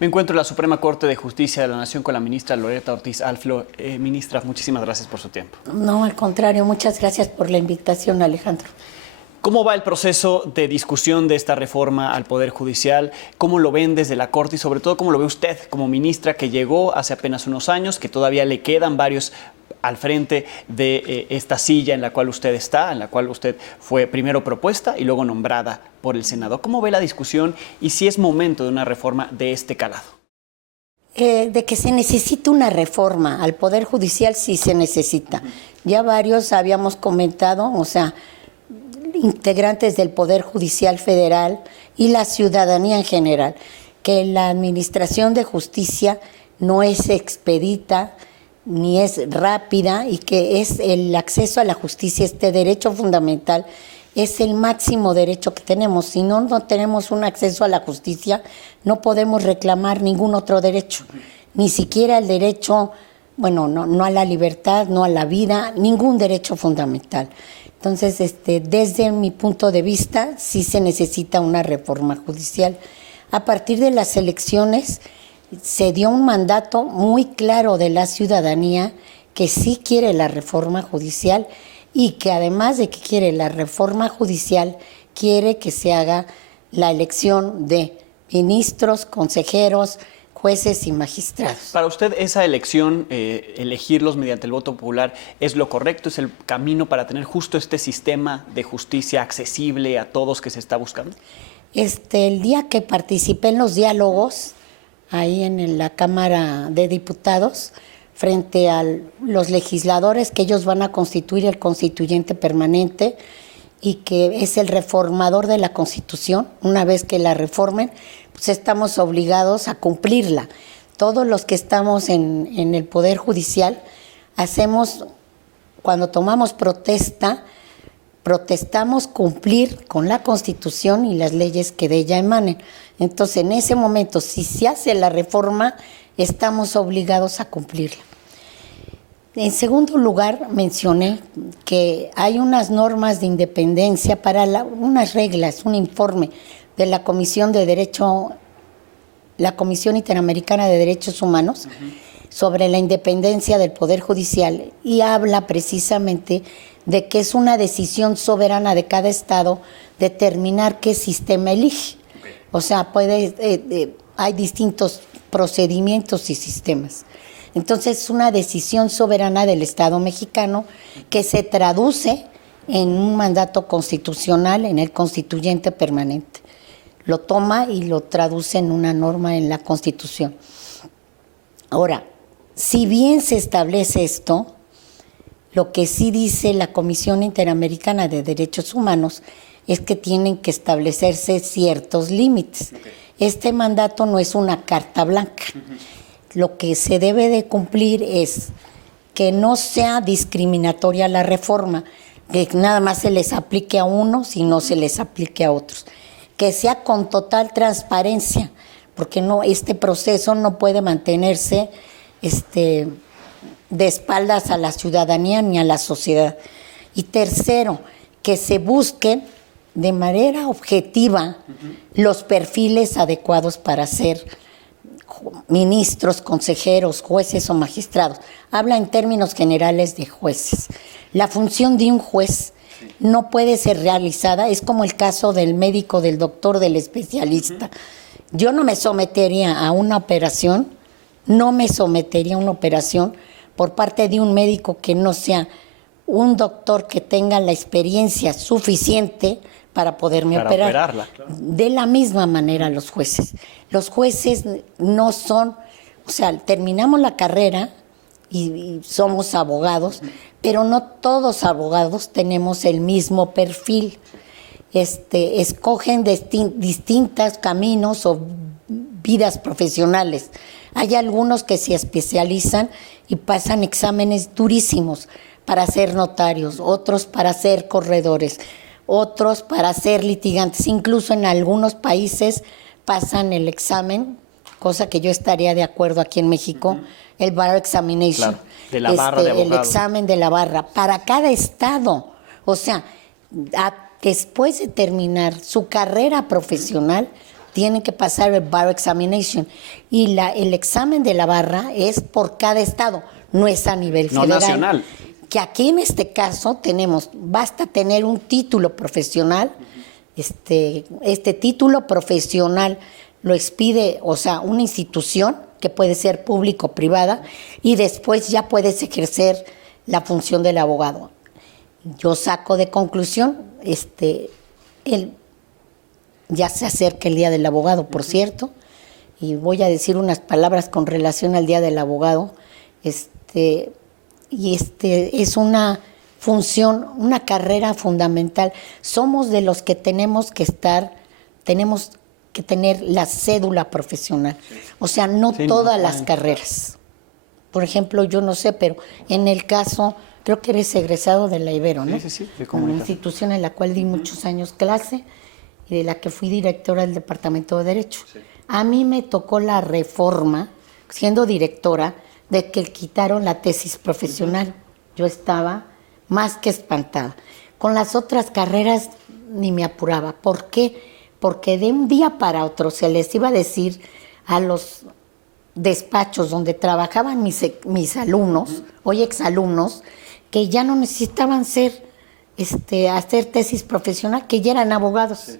Me encuentro en la Suprema Corte de Justicia de la Nación con la ministra Loretta Ortiz Alflo. Ministra, muchísimas gracias por su tiempo. No, al contrario, muchas gracias por la invitación, Alejandro. ¿Cómo va el proceso de discusión de esta reforma al Poder Judicial? ¿Cómo lo ven desde la Corte y sobre todo cómo lo ve usted como ministra que llegó hace apenas unos años, que todavía le quedan varios al frente de esta silla en la cual usted está, en la cual usted fue primero propuesta y luego nombrada por el Senado? ¿Cómo ve la discusión y si es momento de una reforma de este calado? De que se necesita una reforma al Poder Judicial, sí se necesita. Ya varios habíamos comentado, o sea, integrantes del Poder Judicial Federal y la ciudadanía en general, que la administración de justicia no es expedita ni es rápida y que es el acceso a la justicia, este derecho fundamental, es el máximo derecho que tenemos. Si no tenemos un acceso a la justicia, no podemos reclamar ningún otro derecho, ni siquiera el derecho, bueno, no a la libertad, no a la vida, ningún derecho fundamental. Entonces, desde mi punto de vista, sí se necesita una reforma judicial. A partir de las elecciones, se dio un mandato muy claro de la ciudadanía que sí quiere la reforma judicial y que además de que quiere la reforma judicial, quiere que se haga la elección de ministros, consejeros, jueces y magistrados. Para usted, esa elección, elegirlos mediante el voto popular, ¿es lo correcto? ¿Es el camino para tener justo este sistema de justicia accesible a todos que se está buscando? El día que participé en los diálogos, ahí en la Cámara de Diputados, frente a los legisladores que ellos van a constituir el constituyente permanente y que es el reformador de la Constitución, una vez que la reformen, pues estamos obligados a cumplirla. Todos los que estamos en el Poder Judicial hacemos, cuando tomamos protesta, protestamos cumplir con la Constitución y las leyes que de ella emanen. Entonces, en ese momento, si se hace la reforma, estamos obligados a cumplirla. En segundo lugar, mencioné que hay unas normas de independencia para unas reglas, un informe de la Comisión Interamericana de Derechos Humanos sobre la independencia del Poder Judicial y habla precisamente de que es una decisión soberana de cada estado determinar qué sistema elige. O sea, hay distintos procedimientos y sistemas. Entonces, es una decisión soberana del Estado mexicano que se traduce en un mandato constitucional, en el constituyente permanente. Lo toma y lo traduce en una norma en la Constitución. Ahora, si bien se establece esto, lo que sí dice la Comisión Interamericana de Derechos Humanos es que tienen que establecerse ciertos límites. Este mandato no es una carta blanca. Lo que se debe de cumplir es que no sea discriminatoria la reforma, que nada más se les aplique a unos y no se les aplique a otros. Que sea con total transparencia, porque este proceso no puede mantenerse de espaldas a la ciudadanía ni a la sociedad. Y tercero, que se busquen de manera objetiva los perfiles adecuados para ser ministros, consejeros, jueces o magistrados. Habla en términos generales de jueces. La función de un juez no puede ser realizada, es como el caso del médico, del doctor, del especialista. Yo no me sometería a una operación, por parte de un médico que no sea un doctor que tenga la experiencia suficiente para poderme operar. Operarla, claro. De la misma manera los jueces. Los jueces no son, o sea, terminamos la carrera y somos abogados, pero no todos abogados tenemos el mismo perfil. Escogen distintos caminos o vidas profesionales. Hay algunos que se especializan y pasan exámenes durísimos para ser notarios, otros para ser corredores, otros para ser litigantes. Incluso en algunos países pasan el examen, cosa que yo estaría de acuerdo aquí en México, el Bar Examination. Claro, de la barra de abogados. El examen de la barra, para cada estado. O sea, después de terminar su carrera profesional, tienen que pasar el bar examination. Y el examen de la barra es por cada estado, no es a nivel federal. No nacional. Que aquí en este caso basta tener un título profesional. Este título profesional lo expide, o sea, una institución que puede ser pública o privada, y después ya puedes ejercer la función del abogado. Yo saco de conclusión, ya se acerca el Día del Abogado, por cierto, y voy a decir unas palabras con relación al Día del Abogado. Es una función, una carrera fundamental. Somos de los que tenemos que tener la cédula profesional. O sea, no todas las carreras. Por ejemplo, yo no sé, pero en el caso, creo que eres egresado de la Ibero, ¿no? Sí, de una institución en la cual di muchos años clase y de la que fui directora del Departamento de Derecho. Sí. A mí me tocó la reforma, siendo directora, de que quitaron la tesis profesional. Yo estaba más que espantada. Con las otras carreras ni me apuraba. ¿Por qué? Porque de un día para otro se les iba a decir a los despachos donde trabajaban mis alumnos, hoy exalumnos, que ya no necesitaban hacer tesis profesional, que ya eran abogados. Sí.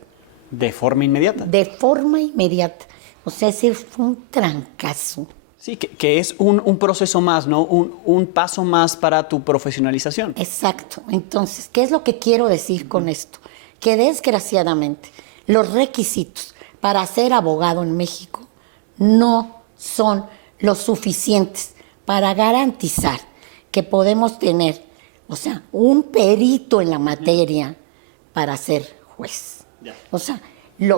¿De forma inmediata? De forma inmediata. O sea, ese fue un trancazo. Sí, que es un proceso más, ¿no? Un paso más para tu profesionalización. Exacto. Entonces, ¿qué es lo que quiero decir con esto? Que desgraciadamente los requisitos para ser abogado en México no son los suficientes para garantizar que podemos tener, o sea, un perito en la materia para ser juez. O sea,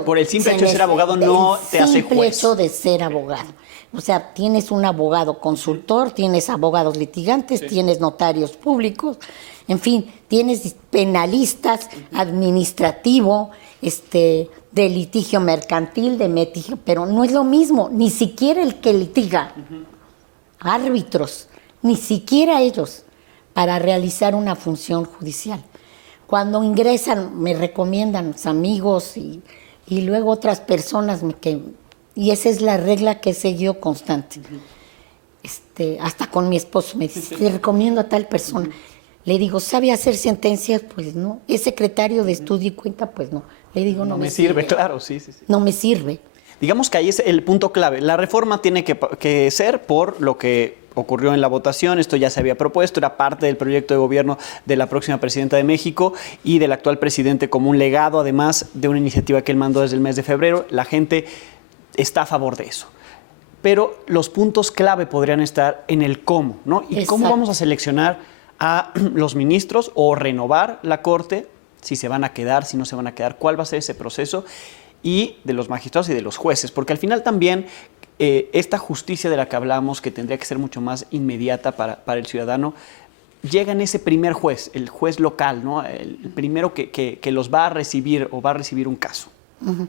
por el simple hecho de ser abogado no te hace juez. El simple hecho de ser abogado. O sea, tienes un abogado consultor, tienes abogados litigantes, tienes notarios públicos, en fin, tienes penalistas, administrativo, de litigio mercantil, pero no es lo mismo, ni siquiera el que litiga, árbitros, ni siquiera ellos, para realizar una función judicial. Cuando ingresan, me recomiendan los amigos y luego otras personas y esa es la regla que he seguido constante. Hasta con mi esposo me dice, le recomiendo a tal persona. Le digo, ¿sabe hacer sentencias? Pues no. ¿Es secretario de estudio y cuenta? Pues no. Le digo, no me sirve. Claro, sí. No me sirve. Digamos que ahí es el punto clave. La reforma tiene que ser por lo que ocurrió en la votación. Esto ya se había propuesto, era parte del proyecto de gobierno de la próxima presidenta de México y del actual presidente como un legado, además de una iniciativa que él mandó desde el mes de febrero. La gente está a favor de eso. Pero los puntos clave podrían estar en el cómo, ¿no? Y Exacto. cómo vamos a seleccionar a los ministros o renovar la Corte, si se van a quedar, si no se van a quedar, cuál va a ser ese proceso, y de los magistrados y de los jueces, porque al final también esta justicia de la que hablamos, que tendría que ser mucho más inmediata para el ciudadano, llega en ese primer juez, el juez local, ¿no? El primero que los va a recibir o va a recibir un caso. Uh-huh.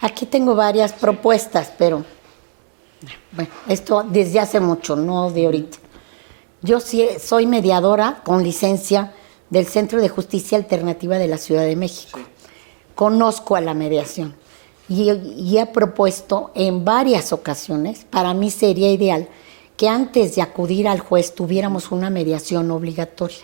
Aquí tengo varias propuestas, pero bueno, esto desde hace mucho, no de ahorita. Yo sí soy mediadora con licencia del Centro de Justicia Alternativa de la Ciudad de México. Sí. Conozco a la mediación y he propuesto en varias ocasiones, para mí sería ideal que antes de acudir al juez tuviéramos una mediación obligatoria.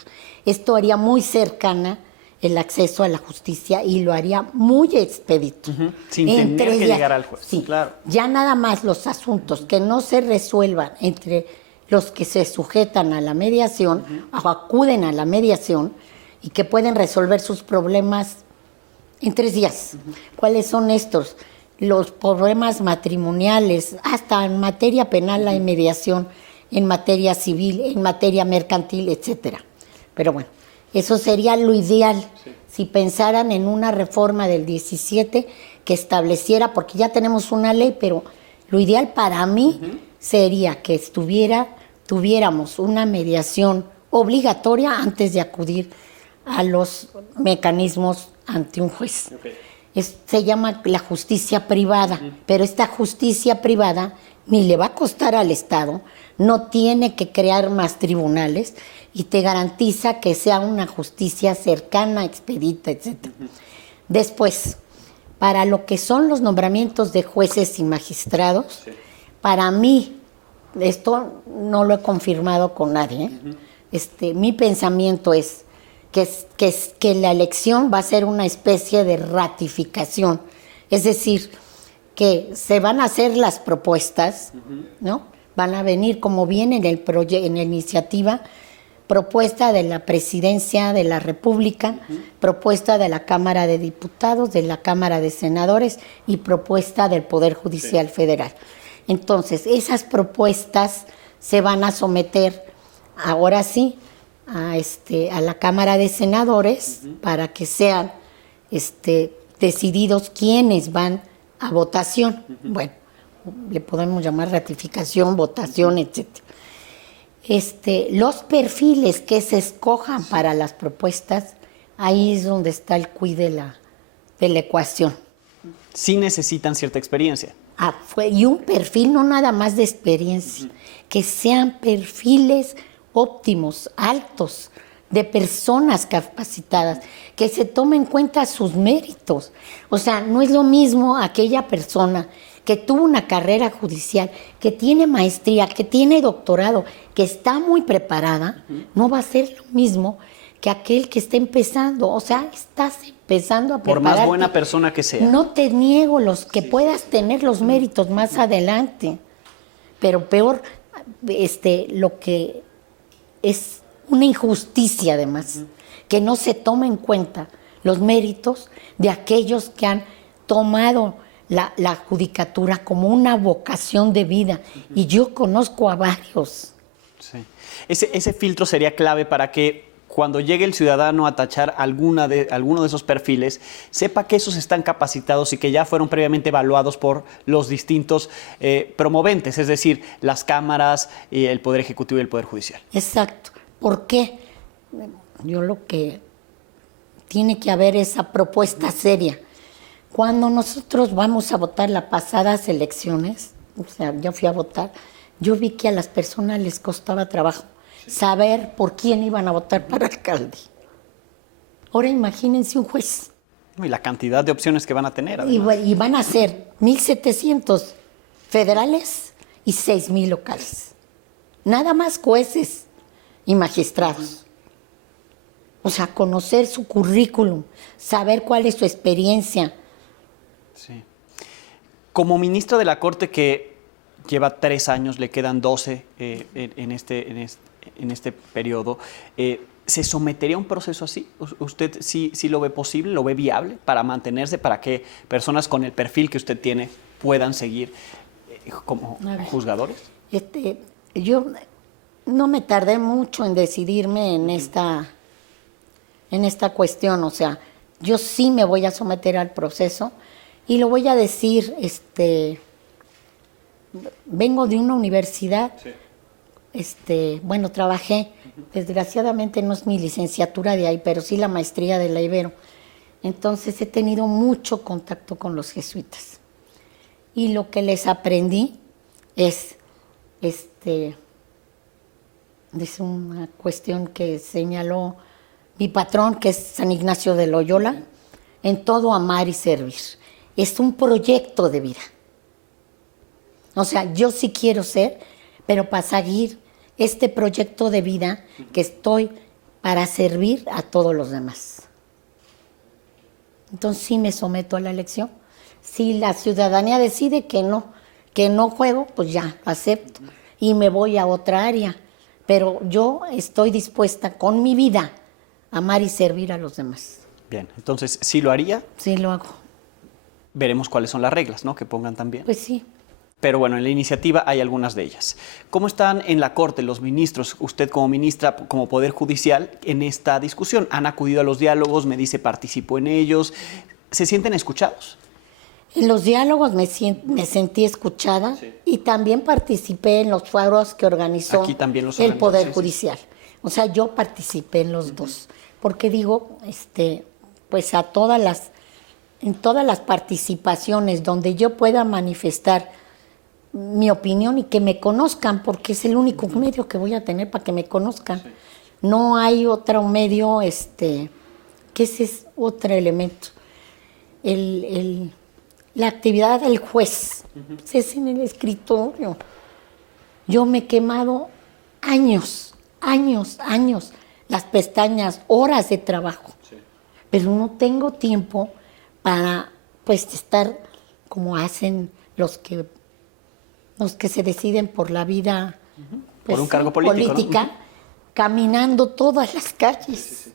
Esto haría muy cercana el acceso a la justicia y lo haría muy expedito. Uh-huh. Sin tener que llegar al juez. Sí, claro. Ya nada más los asuntos que no se resuelvan entre los que se sujetan a la mediación o acuden a la mediación y que pueden resolver sus problemas en 3 días. ¿Cuáles son estos? Los problemas matrimoniales, hasta en materia penal hay mediación, en materia civil, en materia mercantil, etcétera. Pero bueno, eso sería lo ideal, si pensaran en una reforma del 17 que estableciera, porque ya tenemos una ley, pero lo ideal para mí sería que tuviéramos una mediación obligatoria antes de acudir a los mecanismos ante un juez. Okay. Se llama la justicia privada, pero esta justicia privada ni le va a costar al Estado, no tiene que crear más tribunales y te garantiza que sea una justicia cercana, expedita, etc. Después, para lo que son los nombramientos de jueces y magistrados, para mí, esto no lo he confirmado con nadie, mi pensamiento es que la elección va a ser una especie de ratificación, es decir, que se van a hacer las propuestas, ¿no? Van a venir como viene en la iniciativa, propuesta de la Presidencia de la República, propuesta de la Cámara de Diputados, de la Cámara de Senadores y propuesta del Poder Judicial Federal. Entonces, esas propuestas se van a someter, ahora sí, a la Cámara de Senadores para que sean decididos quiénes van a votación. Bueno, le podemos llamar ratificación, votación, etcétera. Los perfiles que se escojan para las propuestas, ahí es donde está el quid de la ecuación. Sí necesitan cierta experiencia. Y un perfil no nada más de experiencia, que sean perfiles óptimos, altos, de personas capacitadas, que se tomen en cuenta sus méritos. O sea, no es lo mismo aquella persona que tuvo una carrera judicial, que tiene maestría, que tiene doctorado, que está muy preparada, no va a ser lo mismo que aquel que está empezando. O sea, estás empezando a prepararte. Por más buena persona que sea. No te niego que puedas tener los méritos más adelante, pero peor, lo que es una injusticia además, que no se toma en cuenta los méritos de aquellos que han tomado la judicatura como una vocación de vida. Y yo conozco a varios. Sí. Ese filtro sería clave para que cuando llegue el ciudadano a tachar alguno de esos perfiles, sepa que esos están capacitados y que ya fueron previamente evaluados por los distintos promoventes, es decir, las cámaras, el Poder Ejecutivo y el Poder Judicial. Exacto. ¿Por qué? Yo lo que tiene que haber esa propuesta seria. Cuando nosotros vamos a votar las pasadas elecciones, o sea, yo fui a votar, yo vi que a las personas les costaba trabajo saber por quién iban a votar para alcalde. Ahora imagínense un juez. Y la cantidad de opciones que van a tener. Y van a ser 1,700 federales y 6,000 locales. Nada más jueces y magistrados. O sea, conocer su currículum, saber cuál es su experiencia. Sí. Como ministro de la Corte que lleva 3 años, le quedan 12 en este periodo, ¿se sometería a un proceso así? ¿Usted sí lo ve posible, lo ve viable para mantenerse, para que personas con el perfil que usted tiene puedan seguir como juzgadores? Yo no me tardé mucho en decidirme en esta cuestión. O sea, yo sí me voy a someter al proceso y lo voy a decir, vengo de una universidad, bueno, trabajé, desgraciadamente no es mi licenciatura de ahí, pero sí la maestría de la Ibero. Entonces he tenido mucho contacto con los jesuitas. Y lo que les aprendí es una cuestión que señaló mi patrón, que es San Ignacio de Loyola, en todo amar y servir. Es un proyecto de vida. O sea, yo sí quiero ser, pero para seguir este proyecto de vida que estoy para servir a todos los demás. Entonces sí me someto a la elección. Si la ciudadanía decide que no juego, pues ya, acepto y me voy a otra área. Pero yo estoy dispuesta con mi vida a amar y servir a los demás. Bien, entonces, ¿sí lo haría? Sí lo hago. Veremos cuáles son las reglas, ¿no? Que pongan también. Pues sí. Pero bueno, en la iniciativa hay algunas de ellas. ¿Cómo están en la Corte los ministros, usted como ministra, como Poder Judicial, en esta discusión? ¿Han acudido a los diálogos? Me dice, participó en ellos. ¿Se sienten escuchados? En los diálogos me sentí escuchada, sí. Y también participé en los foros que organizó el Poder Judicial. Sí. O sea, yo participé en los dos. Porque digo, pues en todas las participaciones donde yo pueda manifestar mi opinión y que me conozcan, porque es el único medio que voy a tener para que me conozcan. Sí. No hay otro medio, que ese es otro elemento. la actividad del juez. Es en el escritorio. Yo me he quemado años, las pestañas, horas de trabajo. Sí. Pero no tengo tiempo para pues estar como hacen los que se deciden por la vida pues, por un cargo político, política, ¿no? Caminando todas las calles.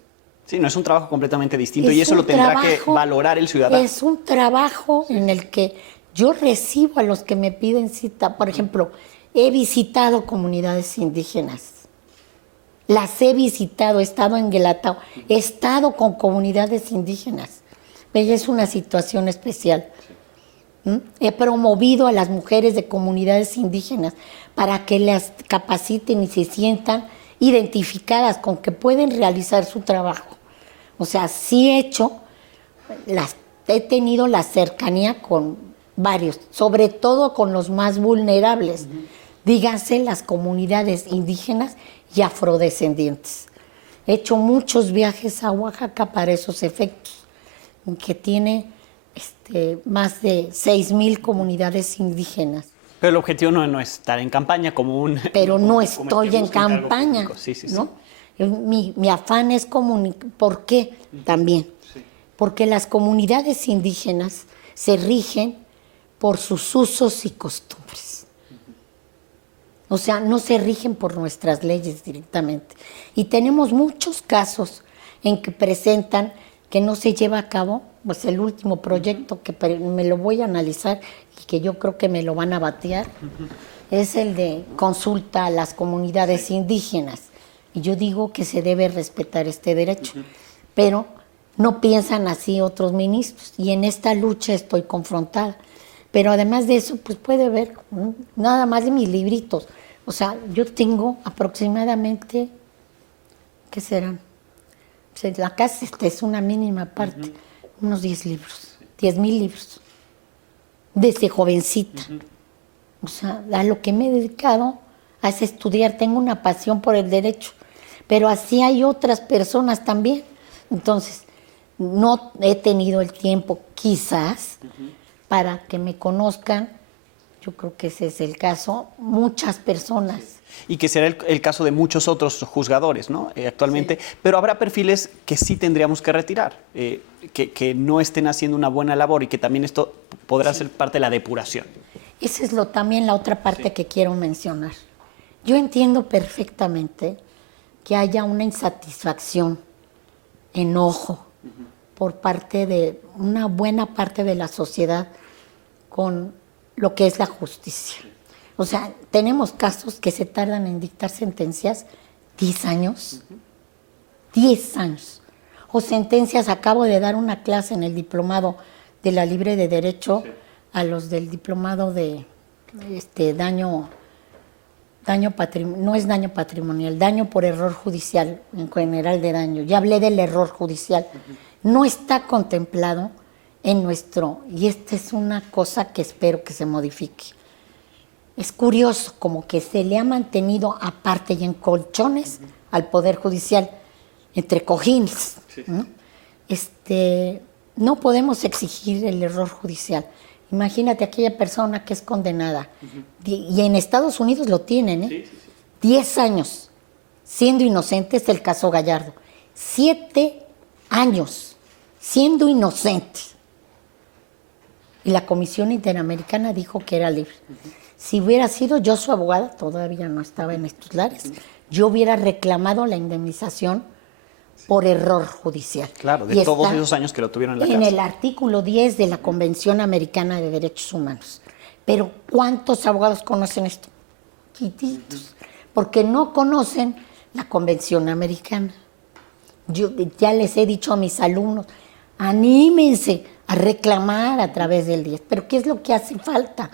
Sí, no es un trabajo completamente distinto y eso lo tendrá que valorar el ciudadano. Es un trabajo en el que yo recibo a los que me piden cita. Por ejemplo, he visitado comunidades indígenas. Las he visitado, he estado en Guelatao, he estado con comunidades indígenas. Es una situación especial. He promovido a las mujeres de comunidades indígenas para que las capaciten y se sientan identificadas con que pueden realizar su trabajo. O sea, sí he tenido la cercanía con varios, sobre todo con los más vulnerables, díganse las comunidades indígenas y afrodescendientes. He hecho muchos viajes a Oaxaca para esos efectos, que tiene más de 6,000 comunidades indígenas. Pero el objetivo no es estar en campaña como un... Pero no estoy en campaña, sí, ¿no? Mi afán es comunicar. ¿Por qué? También. Sí. Porque las comunidades indígenas se rigen por sus usos y costumbres. O sea, no se rigen por nuestras leyes directamente. Y tenemos muchos casos en que presentan que no se lleva a cabo, pues el último proyecto que me lo voy a analizar y que yo creo que me lo van a batear, es el de consulta a las comunidades indígenas. Y yo digo que se debe respetar este derecho, pero no piensan así otros ministros. Y en esta lucha estoy confrontada. Pero además de eso, pues puede ver nada más de mis libritos. O sea, yo tengo aproximadamente, ¿qué serán? Pues la casa es una mínima parte, unos 10 libros, 10,000 libros, desde jovencita. O sea, a lo que me he dedicado es estudiar, tengo una pasión por el derecho, pero así hay otras personas también. Entonces, no he tenido el tiempo, quizás, para que me conozcan. Yo creo que ese es el caso, muchas personas. Y que será el caso de muchos otros juzgadores, ¿no? Actualmente. Sí. Pero habrá perfiles que sí tendríamos que retirar, que no estén haciendo una buena labor y que también esto podrá ser parte de la depuración. Esa es también la otra parte que quiero mencionar. Yo entiendo perfectamente que haya una insatisfacción, enojo, por parte de una buena parte de la sociedad con lo que es la justicia. O sea, tenemos casos que se tardan en dictar sentencias 10 años. 10 años. O sentencias, acabo de dar una clase en el diplomado de la Libre de Derecho a los del diplomado de daño patrimonial, no es daño patrimonial, daño por error judicial, en general de daño. Ya hablé del error judicial. No está contemplado en nuestro, y esta es una cosa que espero que se modifique. Es curioso, como que se le ha mantenido aparte y en colchones al Poder Judicial, entre cojines, ¿no? No podemos exigir el error judicial. Imagínate aquella persona que es condenada, y en Estados Unidos lo tienen, 10 años siendo inocente, es el caso Gallardo. 7 años siendo inocente. Y la Comisión Interamericana dijo que era libre. Si hubiera sido yo su abogada, todavía no estaba en estos lares, yo hubiera reclamado la indemnización por error judicial. Claro, de todos esos años que lo tuvieron en la cárcel. En el artículo 10 de la Convención Americana de Derechos Humanos. Pero ¿cuántos abogados conocen esto? Chiquitos. Porque no conocen la Convención Americana. Yo ya les he dicho a mis alumnos, anímense a reclamar a través del 10. Pero ¿qué es lo que hace falta?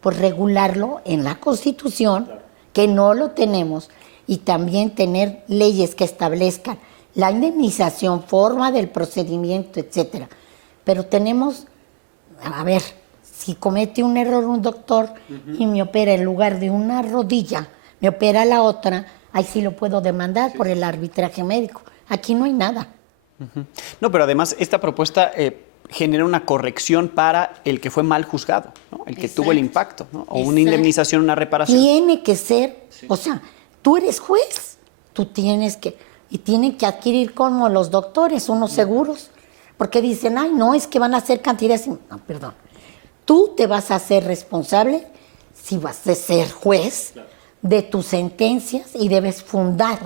Pues regularlo en la Constitución, que no lo tenemos, y también tener leyes que establezcan la indemnización, forma del procedimiento, etcétera. Pero tenemos, a ver, si comete un error un doctor y me opera en lugar de una rodilla, me opera la otra, ahí sí lo puedo demandar por el arbitraje médico. Aquí no hay nada. No, pero además esta propuesta genera una corrección para el que fue mal juzgado, ¿no? El que tuvo el impacto, ¿no? O una Exacto. indemnización, una reparación. Tiene que ser, o sea, tú eres juez, tú tienes que, y tienen que adquirir como los doctores unos seguros, porque dicen, ay, no, es que van a hacer cantidades. No, perdón. Tú te vas a hacer responsable, si vas a ser juez, de tus sentencias y debes fundar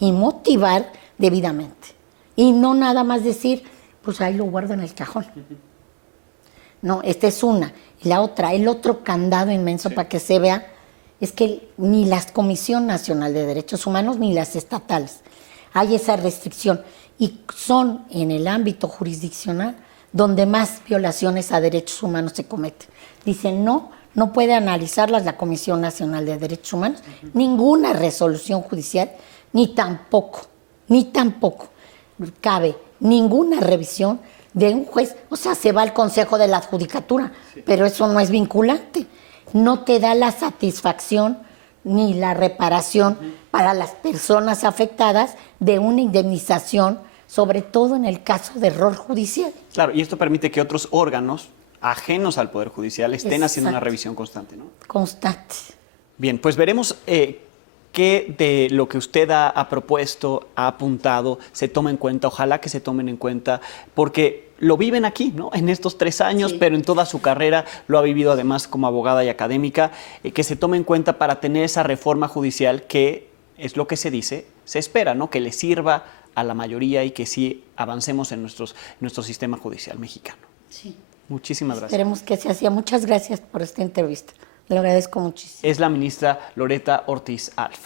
y motivar debidamente. Y no nada más decir, pues ahí lo guardo en el cajón. No, esta es una. Y la otra, el otro candado inmenso para que se vea, es que ni la Comisión Nacional de Derechos Humanos ni las estatales hay esa restricción. Y son en el ámbito jurisdiccional donde más violaciones a derechos humanos se cometen. Dicen, no puede analizarlas la Comisión Nacional de Derechos Humanos, ninguna resolución judicial, ni tampoco cabe ninguna revisión de un juez. O sea, se va al Consejo de la Judicatura, pero eso no es vinculante. No te da la satisfacción ni la reparación para las personas afectadas de una indemnización, sobre todo en el caso de error judicial. Claro, y esto permite que otros órganos ajenos al Poder Judicial estén haciendo una Exacto. revisión constante, ¿no? Constante. Bien, pues veremos qué de lo que usted ha propuesto, ha apuntado, se toma en cuenta. Ojalá que se tomen en cuenta, porque lo viven aquí, ¿no? En estos 3 años, Sí. pero en toda su carrera lo ha vivido además como abogada y académica, que se tome en cuenta para tener esa reforma judicial que es lo que se dice, se espera, ¿no? Que le sirva a la mayoría y que sí avancemos en nuestro sistema judicial mexicano. Sí. Muchísimas gracias. Esperemos que se hacía. Muchas gracias por esta entrevista. Le agradezco muchísimo. Es la ministra Loretta Ortiz Alf.